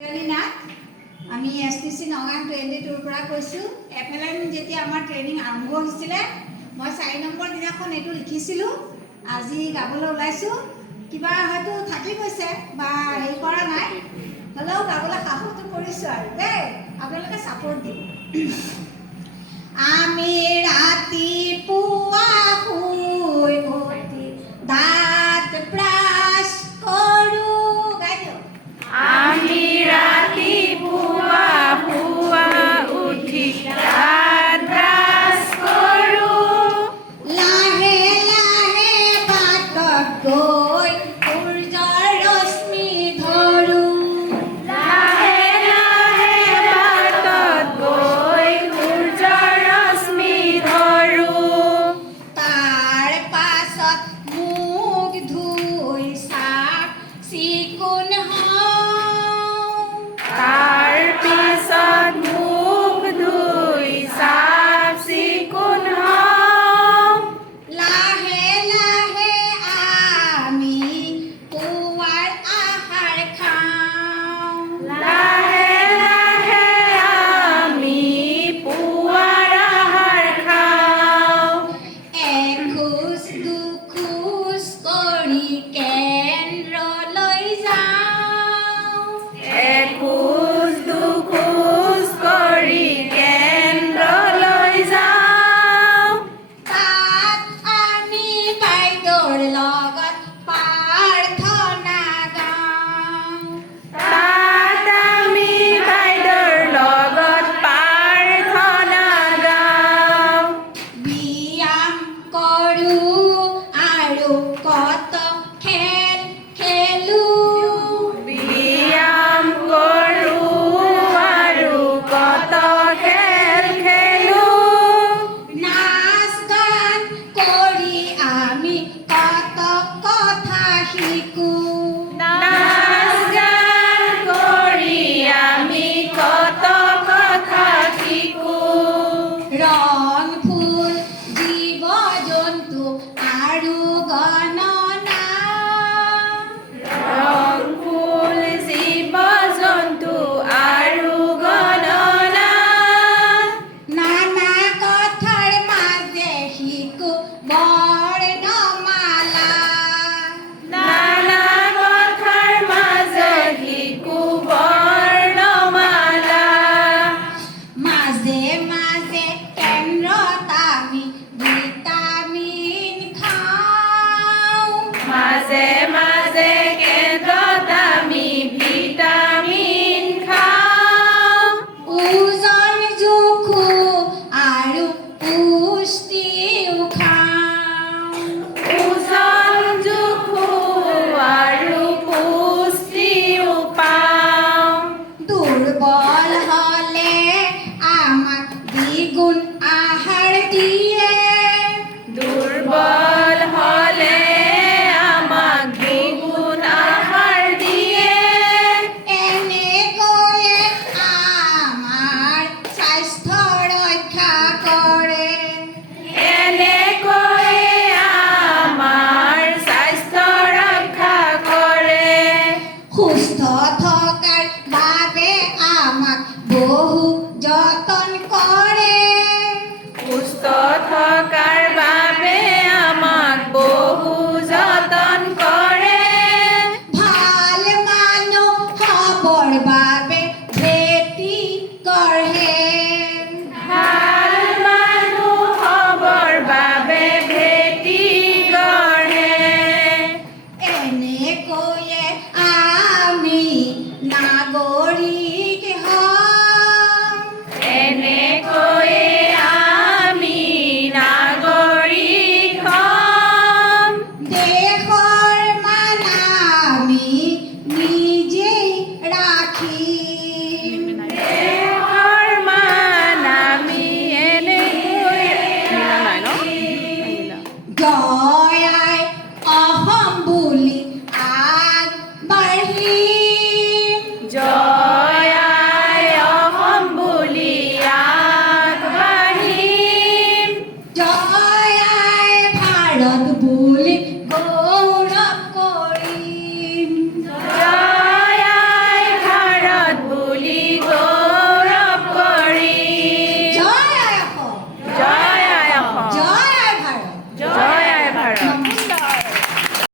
আমি STC নগাঁও 22 পৰা কৈছোঁ। FLN যেতিয়া আমাৰ ট্ৰেইনিং আৰম্ভ হৈছিলে মই 4 নম্বৰ দিনাখন এইটো লিখিছিলোঁ। আজি গাবলৈ ওলাইছোঁ। কিবা হয়তো থাকি গৈছে বা হেৰি কৰা নাই, হ'লেও গাবলৈ সাহসটো কৰিছোঁ আৰু দেই, আপোনালোকে ছাপোৰ্ট দিব। আমি ৰাতিপুৱা শুই উঠি দাঁত ব্ৰাছ কৰোঁ, গাই দিয়ক। আমি ৰাতিপুৱা উঠি দাঁত ব্ৰাছ কৰোঁ, লাহে লাহে বাটত গৈ সূৰ্যৰ ৰশ্মি ধৰোঁ, লাহে লাহে বাটত গৈ সূৰ্যৰ ৰশ্মি ধৰোঁ। তাৰ পাছত মুখ ধুই চাফ চিকুণ হওঁ, তাৰ পিছত মুখ ধুই চাফ চিকুণ হওঁ, লাহে লাহে আমি পুৱাৰ আহাৰ খাওঁ, লাহে লাহে আমি পুৱাৰ আহাৰ খাওঁ। এখোজ দুখোজ কৰি কেন্দ্ৰলৈ যাওঁ, এখোজ দুখোজ কৰি কেন্দ্ৰলৈ যাওঁ, তাত আমি বাইদেউৰ লগত প্ৰাৰ্থনা গাওঁ, তাত আমি বাইদেউৰ লগত প্ৰাৰ্থনা গাওঁ। ব্যায়াম কৰোঁ আৰু কত খেল খেলোঁ, ব্যায়াম কৰোঁ আৰু কত খেল খেলোঁ, নাচ গান কৰি আমি কত কথা শিকোঁ, নাচ গান কৰি আমি কত কথা শিকোঁ। ৰং ফুল জীৱ জন্তু আৰু গণনা, ৰং ফুল জীৱ জন্তু আৰু গণনা, নানা কথাৰ মাজে শিকো বৰ্ণমালা, নানা কথাৰ মাজত শিকো বৰ্ণমালা, মাজে মাজে কেন্দ্ৰত আমি ভিটামিন খাওঁ, মাজে মাজে কেন্দ্ৰত আমি ভিটামিন খাওঁ, ওজন জোখো আৰু পুষ্টিও খাওঁ, ওজন জোখো আৰু পুষ্টিও পাওঁ, দুৰ্বল হ'লে আমাক দ্বিগুণ আহাৰ দিয়ে, দুৰ্বল হ'লে আমাক দ্বিগুণ আহাৰ দিয়ে, এনেকৈয়ে আমাৰ স্বাস্থ্য ৰক্ষা কৰে, এনেকৈয়ে আমাৰ স্বাস্থ্য ৰক্ষা কৰে, সুস্থ থকাৰ বাবে আমাক বহু যতন কৰে, সুস্থ থকাৰ বাবে আমাক বহু যতন কৰে, ভাল মানুহ হ'বৰ বাবে ভেটি গঢ়ে, ভাল মানুহ হ'বৰ বাবে ভেটি গঢ়ে, এনেকৈয়ে আমি নাগৰিক হ'ম, এনেকৈয়ে আমি নাগৰিক হ'ম, দেশৰ মান আমি নিজেই ৰাখিম।